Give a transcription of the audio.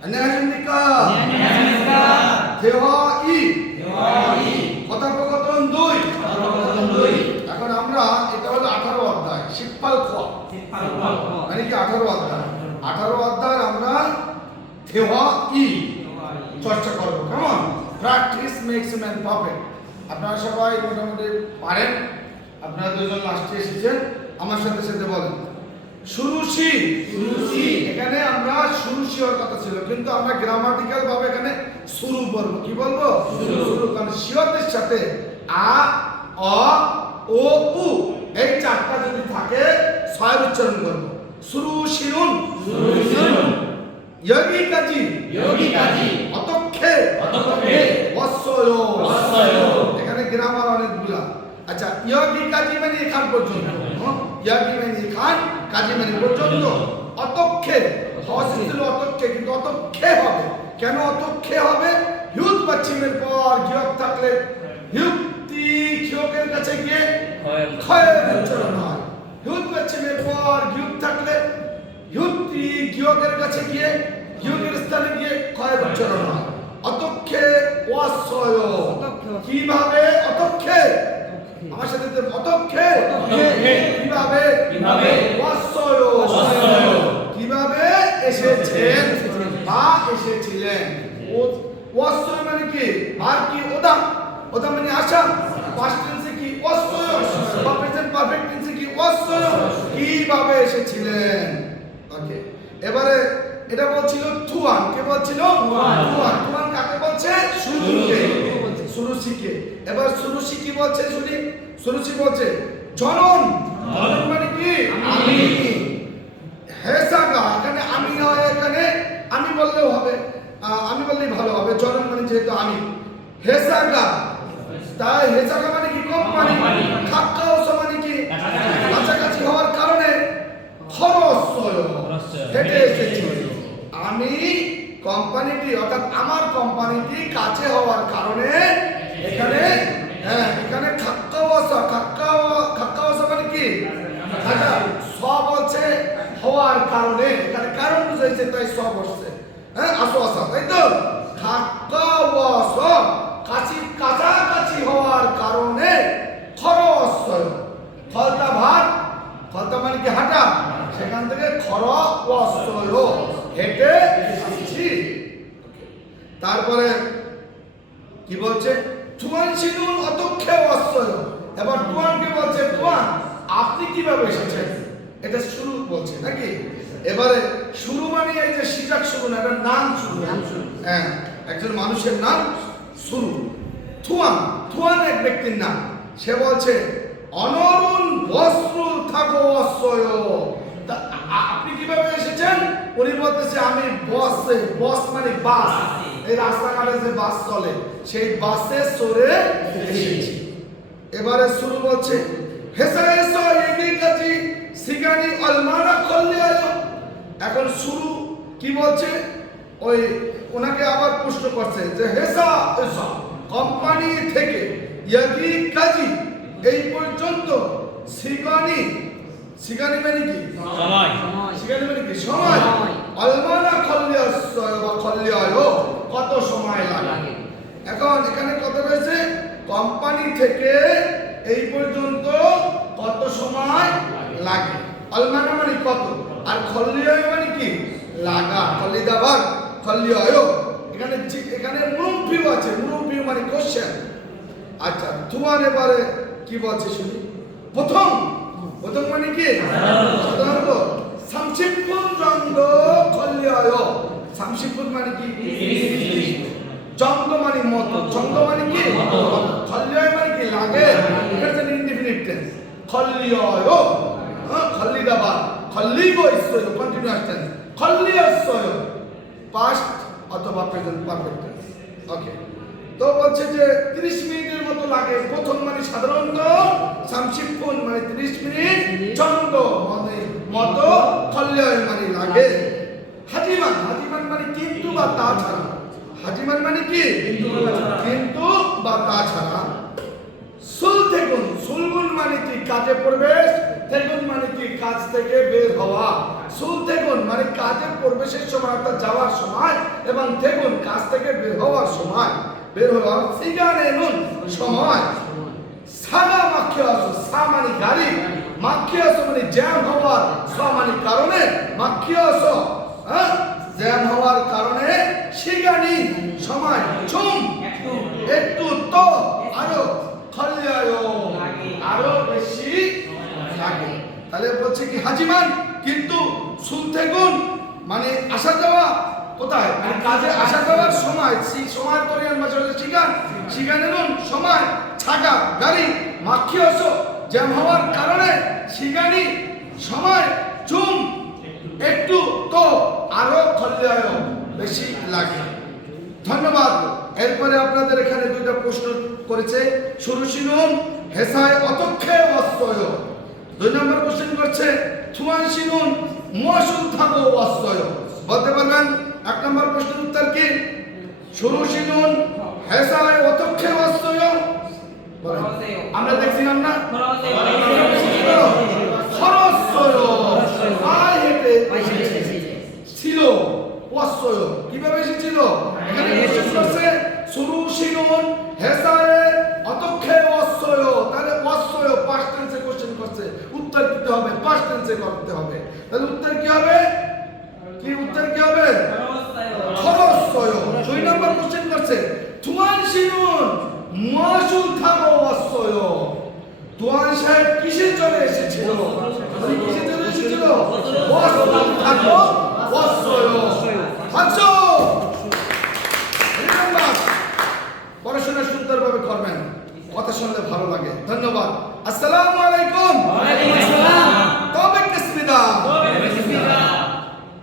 안녕하십니까? 안녕하십니까? 대화 2 কথোপকথন 2 এখন আমরা এটা হলো 18 অধ্যায় 18 খ মানে কি 18 অধ্যায় 18 অধ্যায় আমরা 대화 2 চর্চা করব। কেমন? Practice makes man perfect. আপনারা সবাই মোটামুটি পারেন। আপনারা দুজন লাস্টে এসেছেন, আমার সাথে সাথে বলেন শুরুশি। এখানে আমরা শুরুশি হওয়ার কথা ছিল, কিন্তু আমরা গ্রামাটিক্যাল ভাবে এখানে শুরু বলবো। কি বলবো? শুরু। কারণ শিয়তের সাথে আ, অ, ও, উ এই চারটা যদি থাকে ছয়ের উচ্চারণ করবো। শুরু শিরুন, 여기 까지 어떻게 왔어요। এখানে গ্রামার অনেকগুলা। আচ্ছা, 여기까지 মানে এখান পর্যন্ত, 여기 মানে এখান, কাজি মানে পর্যন্ত। অতক্ষে হসিল অতক্ষে, কিন্তু অতক্ষে হবে কেন? অতক্ষে হবে হিউত পাচ্ছিমের পর গিয়ক থাকলে হিউক্তি গিয়কের কাছে গিয়ে ক্ষয়ের উচ্চারণ হয়। হিউত পাচ্ছিমের পর গিয়ক থাকলে হিউক্তি গিয়কের কাছে গিয়ে গিয়কের স্থানে গিয়ে ক্ষয়ের উচ্চারণ হয়। অতক্ষে ওয়াসয়। কিভাবে অতক্ষে? আমার সাথে অতক্ষে কিভাবে ওয়াসয় কিভাবে এসেছেন বা এসেছিলেন। ওয়াসয় মানে কি? আর কি ওদা? ওদা মানে আসা। পাস্ট টেন্সে কি ওয়াসয়, বা প্রেজেন্ট পারফেক্ট টেন্সে কি ওয়াসয়। কিভাবে এসেছিলেন। ওকে, এবারে এটা বলছিল থুয়ান। কে বলছিল? থুয়ান কাকে বলছে? শুরুশিকে। এবার শুরুশি কি বলছে শুনি। শুরুশি বলছে জনন। জনন মানে কি? আমি। হেসাগা, এখানে আমি হয়, এখানে আমি বললেও হবে, আমি বললেই ভালো হবে। জনন মানে যেহেতু আমি। হেসাগা, তাই হেসাগা মানে কি? কোম্পানি। খাক্কাও মানে কি? কাছাকাছি হওয়ার কারণে খরচয় হেঁটে এসেছি। আমি কোম্পানিটি, অর্থাৎ আমার কোম্পানিটি কাছে হওয়ার কারণে এখানে এখানে খাক্কাওয়াসা মানে কি? আচ্ছা, সব বলছে হওয়ার কারণে, এখানে কারণ বুঝাইছে, তাই সব বসছে। আসো আসা, তাই তো? খাক্কাওয়াসা কাছাকাছি হওয়ার কারণে খরচয়। ফলতা ভাত, ফলতা মানে কি? হাঁটা। সেখান থেকে খরচয় হেঁটে এসেছি। তারপরে কি বলছে? তুয়ান সিনুন অতক্ষে ওয়াসয়। এবার তুয়ানকে বলছে তুয়ান আপনি কিভাবে এসেছেন। এটা শুরু বলছে নাকি? এবারে শুরু মানে এই যে সিজাক শুরু না, এটা নাম শুরু। হ্যাঁ, একজন মানুষের নাম শুরু। থুয়ান এক ব্যক্তির নাম। সে বলছে অনরুন বস্ত্রুল থাকো ওয়াসয়। আপনি কিভাবে এসেছেন? উনি বলতেছে আমি বস মানে বাস, এই রাস্তাঘাটে যে বাস চলে সেই বাসে চড়ে এসেছি। এবারে শুরু বলছে হেসা হেসা এগিয়ে কাজী সিগানি অলমানা করলে আলো। এখন শুরু কি বলছে? ওই ওনাকে আবার প্রশ্ন করছে যে হেসা হেসা কোম্পানি থেকে ইয়াগি কাজী এই পর্যন্ত সিগানি মানে কি? সময়। সিগানি মানে কি? সময়। অলমানা খল্লিয়াসয় বা খল্লিয়ায় কত সময় লাগে। এখন এখানে কত রয়েছে? কোম্পানি থেকে এই পর্যন্ত কত সময় লাগে। অলমানা মানে কত, আর খল্লিয়ায় মানে কি? লাগা। খল্লিদাবাদ খল্লিয়ায়। এখানে মুরুব্বিও আছে। মুরুব্বিও মানে কোশ্চেন। আচ্ছা, তুয়ান এবারে কি বলছে শুনি। প্রথম মানে কি? সাধারণত সংক্ষিপ্তন জন্দ খল্লিয়ায়। সংক্ষিপ্তন মানে কি? জন্দ মানে মত। জন্দ মানে কি? খল্লিয়ায় মানে কি? লাগে। এটা ইনডিফিনিট টেন্স। খল্লিয়ায় খল্লিদাবাদ খল্লিগো ইসয় কন্টিনিউয়াস টেন্স। খল্লিয়াসয় পাস্ট অথবা প্রেজেন্ট পারফেক্ট টেন্স। ওকে, তো বলছে যে 30 মিনিটের মতো লাগে। প্রথম মানে সাধারণত, সংক্ষিপ্তন মানে 30 মিনিট, চন্দ মানে মতো, খল্লিয়ায় মানে লাগে। হাজিমান মানে কিন্তু বা তাছাড়া। হাজিমান মানে কি? কিন্তু বা তাছাড়া। সুলগুন মানে কি? কাজে প্রবেশ। থেগুন মানে কি? কাজ থেকে বের হওয়া। সুলতেগুন মানে কাজে প্রবেশের সময় অর্থাৎ যাওয়ার সময় এবং দেখুন কাজ থেকে বের হওয়ার সময় বের হওয়ার সিগানেনুন সময় সাগা মাখিয়াস সা মানে গাড়ি মাখিয়াস মানে জ্যাম হওয়ার স মানে কারণে মাখিয়াস জ্যাম হওয়ার কারণে সিগানি সময় চুম একটু তো আরো খলিয়ায়ো আরো বেশি লাগে। তাহলে বলছে কি হাজিমান কিন্তু শুনতে গুণ মানে আসা যাওয়া কোথায় মানে কাজে আসা যাওয়ার সময় সেই সময় পরিমাণ মাঝে সিগানের সময় ছাগা গাড়ি মাখিয়াস জ্যাম হওয়ার কারণে সিগানি সময় চুম একটু তো আরো খলিয়ায়ো বেশি লাগে। ধন্যবাদ। এরপরে আপনাদের এখানে দুইটা প্রশ্ন করেছে সুরুশিনুন হেসায় অতক্ষে অস্তয়। 2 নম্বর কোশ্চেন করছে থুয়ানশিনুন মশুল থাকো অস্তয়। বলতে পারবেন 1 নম্বর প্রশ্নের উত্তর কি? সুরুশিনুন হেসায় অতক্ষে অস্তয়। আমরা দেখছিলাম না খরস্বয় আয় হেঁটে ছিল অস্তয় কিভাবে এসেছিল এখানে কোশ্চেন করছে সুরুশিনুন হেসায়ে অতক্ষে অস্তয়। তাহলে অস্তয় পাস্ট টেন্সে কোশ্চেন করছে উত্তর দিতে হবে পাস্ট টেন্সে করতে হবে। তাহলে উত্তর কি হবে উত্তর কি হবে খরস্বয়। 2 নম্বর কোশ্চেন করছে থুয়ানশিনুন মাসুল থাকো অস্তয়। তুয়ান সাহেব কিসের চলে এসেছিল কিসের চলে এসেছিল অস্তয় থাকো অস্তয়। হাসো পড়াশোনা সুন্দরভাবে করবেন কথা শুনলে ভালো লাগে। ধন্যবাদ। আসসালামু